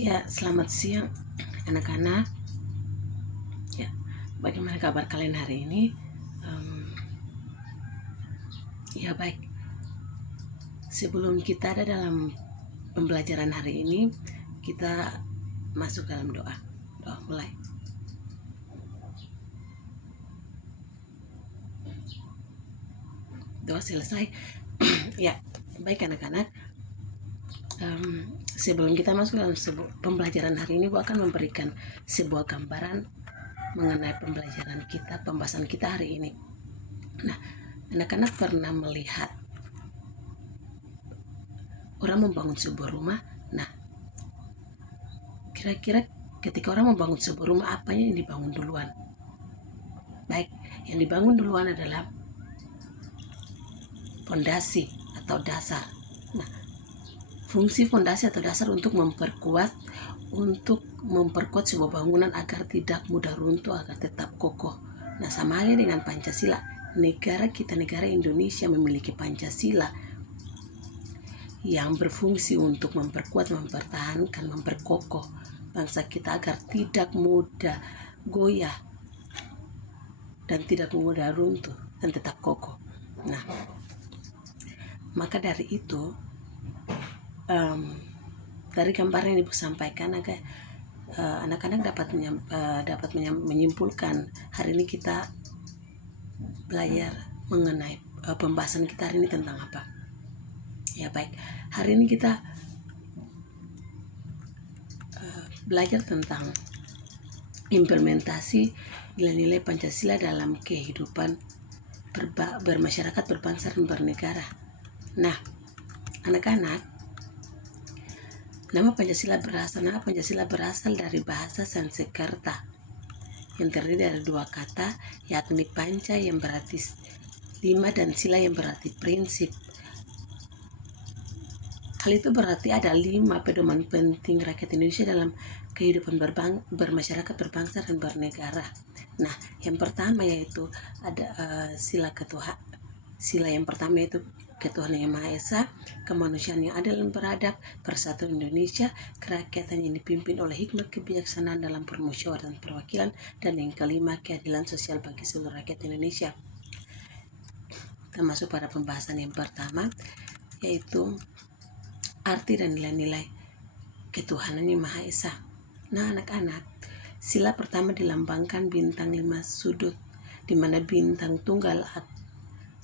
Ya, selamat siang anak-anak. Ya, bagaimana kabar kalian hari ini? Ya baik. Sebelum kita ada dalam pembelajaran hari ini, kita masuk dalam doa. Doa mulai. Doa selesai. Ya, baik anak-anak. Sebelum kita masuk dalam pembelajaran hari ini, Bu akan memberikan sebuah gambaran mengenai pembelajaran kita, pembahasan kita hari ini. Nah, anak-anak pernah melihat orang membangun sebuah rumah. Nah, kira-kira ketika orang membangun sebuah rumah, apa yang dibangun duluan? Baik, yang dibangun duluan adalah fondasi atau dasar. Nah, fungsi fondasi atau dasar untuk memperkuat sebuah bangunan agar tidak mudah runtuh, agar tetap kokoh. Nah, sama halnya dengan Pancasila. Negara kita, negara Indonesia memiliki Pancasila yang berfungsi untuk memperkuat, mempertahankan, memperkokoh bangsa kita agar tidak mudah goyah dan tidak mudah runtuh dan tetap kokoh. Nah, maka dari itu dari gambar yang Ibu sampaikan anak-anak dapat menyimpulkan hari ini kita belajar mengenai pembahasan kita hari ini tentang apa. Ya baik, hari ini kita belajar tentang implementasi nilai-nilai Pancasila dalam kehidupan bermasyarakat, berbangsa, dan bernegara. Nah, anak-anak, nama Pancasila berasal dari bahasa Sanskerta yang terdiri dari dua kata, yakni panca yang berarti 5 dan sila yang berarti prinsip. Hal itu berarti ada 5 pedoman penting rakyat Indonesia dalam kehidupan bermasyarakat, berbangsa, dan bernegara. Nah, yang pertama yaitu ada sila yang pertama yaitu ketuhanan yang Maha Esa, kemanusiaan yang adil dan beradab, persatuan Indonesia, kerakyatan yang dipimpin oleh hikmat kebijaksanaan dalam permusyawaratan dan perwakilan, dan yang kelima keadilan sosial bagi seluruh rakyat Indonesia. Kita masuk pada pembahasan yang pertama, yaitu arti dan nilai-nilai ketuhanan yang Maha Esa. Nah, anak-anak, sila pertama dilambangkan bintang 5 sudut, di mana bintang tunggal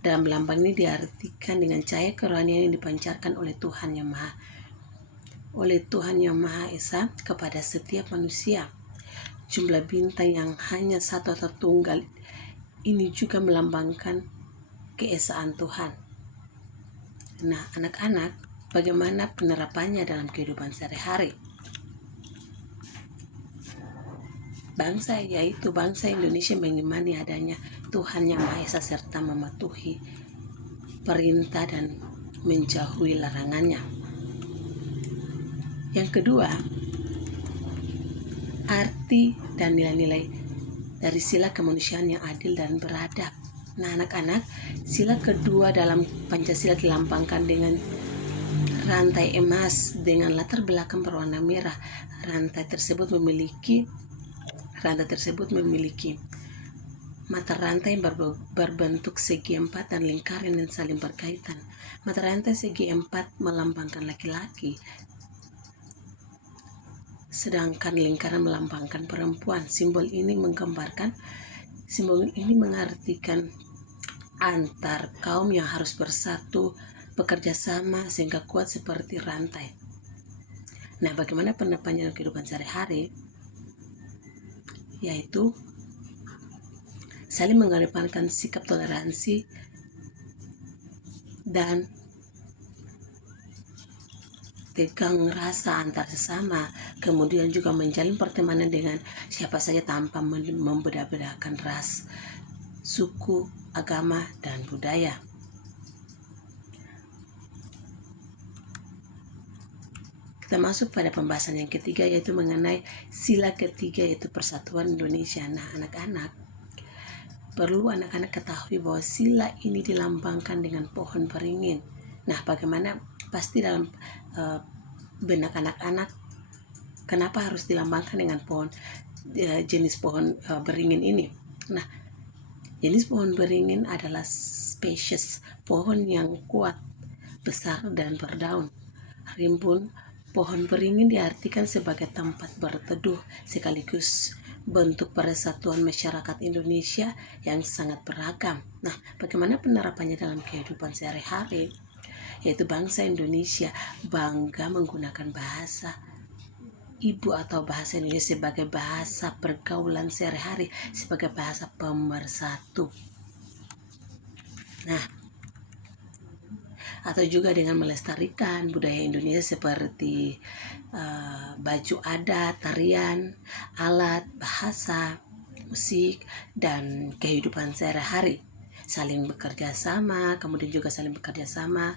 dalam lambang ini diartikan dengan cahaya kerohanian yang dipancarkan oleh Tuhan Yang Maha Esa kepada setiap manusia. Jumlah bintang yang hanya satu atau tunggal ini juga melambangkan keesaan Tuhan. Nah, anak-anak, bagaimana penerapannya dalam kehidupan sehari-hari? Bangsa Indonesia mengimani adanya Tuhan Yang Maha Esa serta mematuhi perintah dan menjauhi larangannya. Yang kedua, arti dan nilai-nilai dari sila kemanusiaan yang adil dan beradab. Nah, anak-anak, sila kedua dalam Pancasila dilambangkan dengan rantai emas dengan latar belakang berwarna merah. Rantai tersebut memiliki mata rantai yang berbentuk segi 4 dan lingkaran yang saling berkaitan. Mata rantai segi 4 melambangkan laki-laki, sedangkan lingkaran melambangkan perempuan. Simbol ini mengartikan antar kaum yang harus bersatu, bekerja sama sehingga kuat seperti rantai. Nah, bagaimana penerapannya dalam kehidupan sehari-hari? Yaitu saling mengedepankan sikap toleransi dan tegang rasa antar sesama, kemudian juga menjalin pertemanan dengan siapa saja tanpa membeda-bedakan ras, suku, agama, dan budaya. Kita masuk pada pembahasan yang ketiga, yaitu mengenai sila ketiga, yaitu persatuan Indonesia. Nah, anak-anak, perlu anak-anak ketahui bahwa sila ini dilambangkan dengan pohon beringin. Nah, bagaimana? Pasti dalam benak anak-anak kenapa harus dilambangkan dengan pohon jenis pohon beringin ini? Nah, jenis pohon beringin adalah spesies pohon yang kuat, besar, dan berdaun. Rimbun pohon beringin diartikan sebagai tempat berteduh sekaligus bentuk persatuan masyarakat Indonesia yang sangat beragam. Nah, bagaimana penerapannya dalam kehidupan sehari-hari? Yaitu bangsa Indonesia bangga menggunakan bahasa ibu atau bahasa Indonesia sebagai bahasa pergaulan sehari-hari, sebagai bahasa pemersatu. Nah, atau juga dengan melestarikan budaya Indonesia seperti baju adat, tarian, alat, bahasa, musik, dan kehidupan sehari-hari. Saling bekerja sama, kemudian juga saling bekerja sama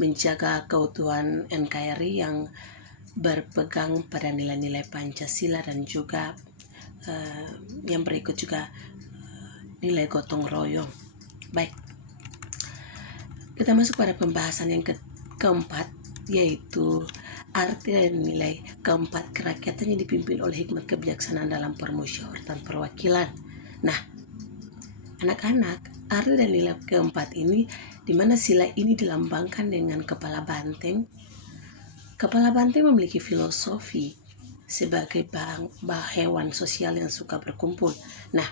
menjaga keutuhan NKRI yang berpegang pada nilai-nilai Pancasila dan juga yang berikut juga nilai gotong royong. Baik, kita masuk pada pembahasan yang keempat, yaitu arti dan nilai keempat kerakyatan yang dipimpin oleh hikmat kebijaksanaan dalam permusyawaratan perwakilan. Nah, anak-anak, arti dan nilai keempat ini, di mana sila ini dilambangkan dengan kepala banteng. Kepala banteng memiliki filosofi sebagai hewan sosial yang suka berkumpul. Nah,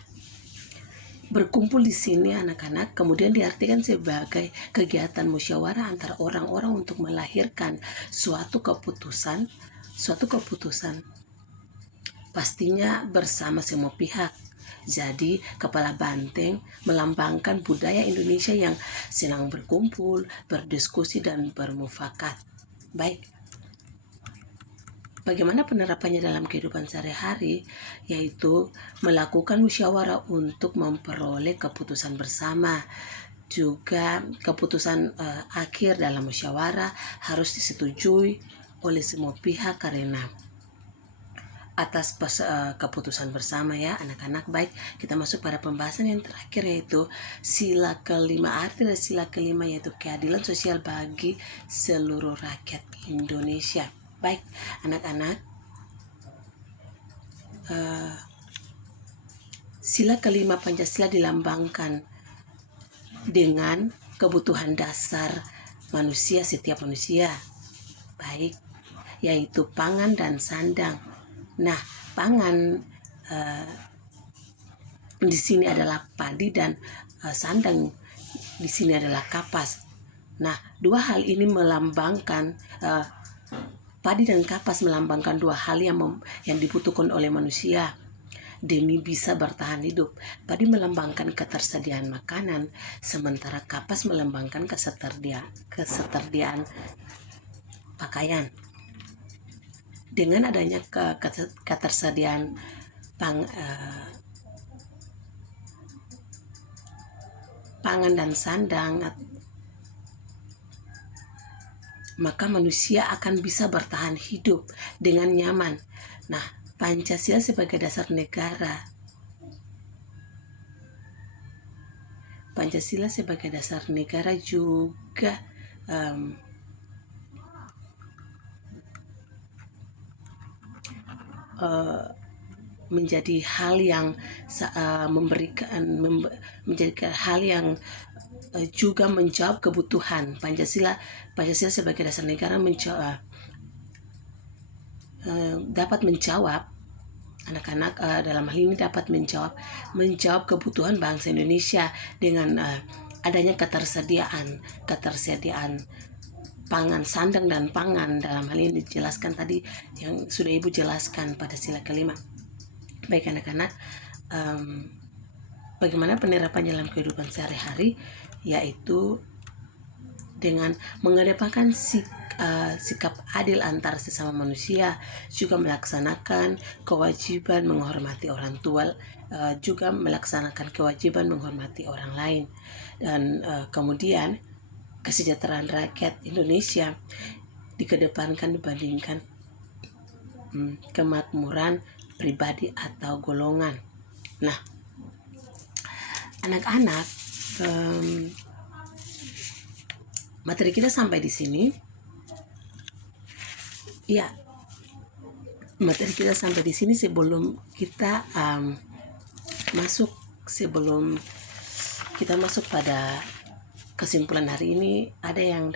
berkumpul di sini anak-anak kemudian diartikan sebagai kegiatan musyawarah antara orang-orang untuk melahirkan suatu keputusan pastinya bersama semua pihak. Jadi kepala banteng melambangkan budaya Indonesia yang senang berkumpul, berdiskusi, dan bermufakat. Baik, bagaimana penerapannya dalam kehidupan sehari-hari? Yaitu melakukan musyawarah untuk memperoleh keputusan bersama. Juga keputusan akhir dalam musyawarah harus disetujui oleh semua pihak karena atas keputusan bersama ya anak-anak. Baik, kita masuk pada pembahasan yang terakhir, yaitu sila kelima. Arti dari sila kelima yaitu keadilan sosial bagi seluruh rakyat Indonesia. Baik, anak-anak, sila kelima Pancasila dilambangkan dengan kebutuhan dasar manusia, setiap manusia, baik, yaitu pangan dan sandang. Nah, pangan di sini adalah padi dan sandang di sini adalah kapas. Nah, dua hal ini melambangkan padi dan kapas melambangkan dua hal yang dibutuhkan oleh manusia demi bisa bertahan hidup. Padi melambangkan ketersediaan makanan, sementara kapas melambangkan ketersediaan pakaian. Dengan adanya ketersediaan pangan dan sandang, maka manusia akan bisa bertahan hidup dengan nyaman. Nah, Pancasila sebagai dasar negara. Pancasila sebagai dasar negara juga menjadi hal yang menjadi hal yang juga menjawab kebutuhan. Pancasila sebagai dasar negara dapat menjawab anak-anak dalam hal ini dapat menjawab kebutuhan bangsa Indonesia dengan adanya ketersediaan pangan, sandang dan pangan. Dalam hal ini dijelaskan tadi yang sudah Ibu jelaskan pada sila kelima. Baik anak-anak, bagaimana penerapan dalam kehidupan sehari-hari? Yaitu dengan mengedepankan sikap adil antar sesama manusia, juga melaksanakan kewajiban menghormati orang tua, juga melaksanakan kewajiban menghormati orang lain, dan kemudian kesejahteraan rakyat Indonesia dikedepankan dibandingkan kemakmuran pribadi atau golongan. Nah, anak-anak, materi kita sampai di sini. Ya, materi kita sampai di sini. Sebelum kita masuk pada kesimpulan hari ini, ada yang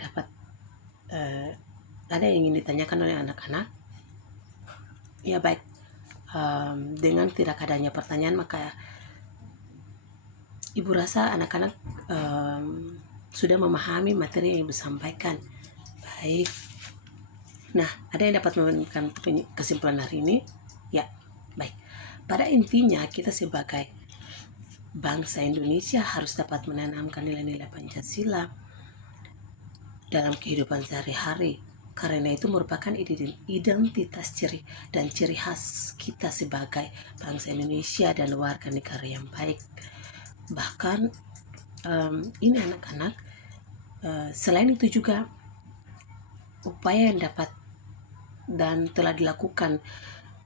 ingin ditanyakan oleh anak-anak. Ya baik, dengan tidak adanya pertanyaan, maka Ibu rasa anak-anak sudah memahami materi yang Ibu sampaikan. Baik. Nah, ada yang dapat memberikan kesimpulan hari ini? Ya, baik. Pada intinya, kita sebagai bangsa Indonesia harus dapat menanamkan nilai-nilai Pancasila dalam kehidupan sehari-hari. Karena itu merupakan identitas ciri khas kita sebagai bangsa Indonesia dan warga negara yang baik. Bahkan ini anak-anak, selain itu juga upaya yang dapat dan telah dilakukan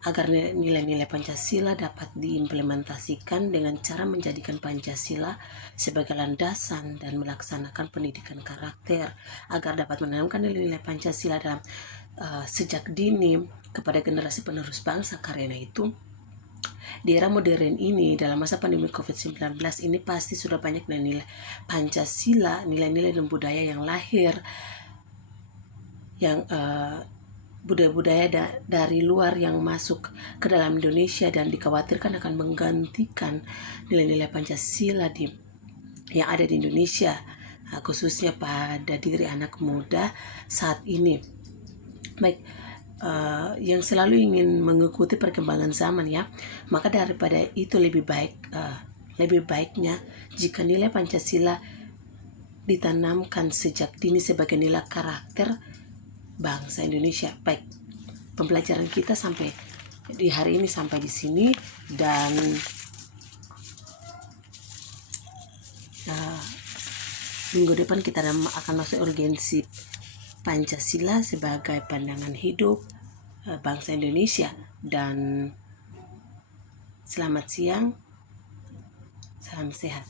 agar nilai-nilai Pancasila dapat diimplementasikan dengan cara menjadikan Pancasila sebagai landasan dan melaksanakan pendidikan karakter agar dapat menanamkan nilai-nilai Pancasila dalam sejak dini kepada generasi penerus bangsa. Karena itu di era modern ini, dalam masa pandemi COVID-19 ini, pasti sudah banyak nilai Pancasila, nilai-nilai dan budaya yang lahir, yang budaya-budaya dari luar yang masuk ke dalam Indonesia dan dikhawatirkan akan menggantikan nilai-nilai Pancasila yang ada di Indonesia, khususnya pada diri anak muda saat ini. Baik, yang selalu ingin mengikuti perkembangan zaman, ya, maka daripada itu lebih baiknya jika nilai Pancasila ditanamkan sejak dini sebagai nilai karakter bangsa Indonesia. Baik, pembelajaran kita sampai di hari ini sampai di sini, dan minggu depan kita akan masuk urgensi Pancasila sebagai pandangan hidup bangsa Indonesia. Dan selamat siang, salam sehat.